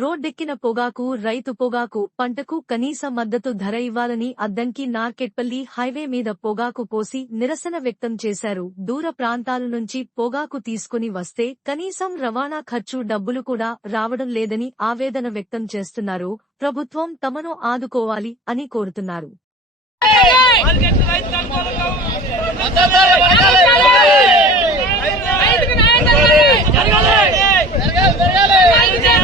రోడ్డెక్కిన పొగాకు రైతు పొగాకు పంటకు కనీస మద్దతు ధర ఇవ్వాలని అద్దంకి నార్కెట్పల్లి హైవే మీద పొగాకు పోసి నిరసన వ్యక్తం చేశారు. దూర ప్రాంతాల నుంచి పొగాకు తీసుకుని వస్తే కనీసం రవాణా ఖర్చు డబ్బులు కూడా రావడం లేదని ఆవేదన వ్యక్తం చేస్తున్నారు. ప్రభుత్వం తమను ఆదుకోవాలి అని కోరుతున్నారు. జరగాలి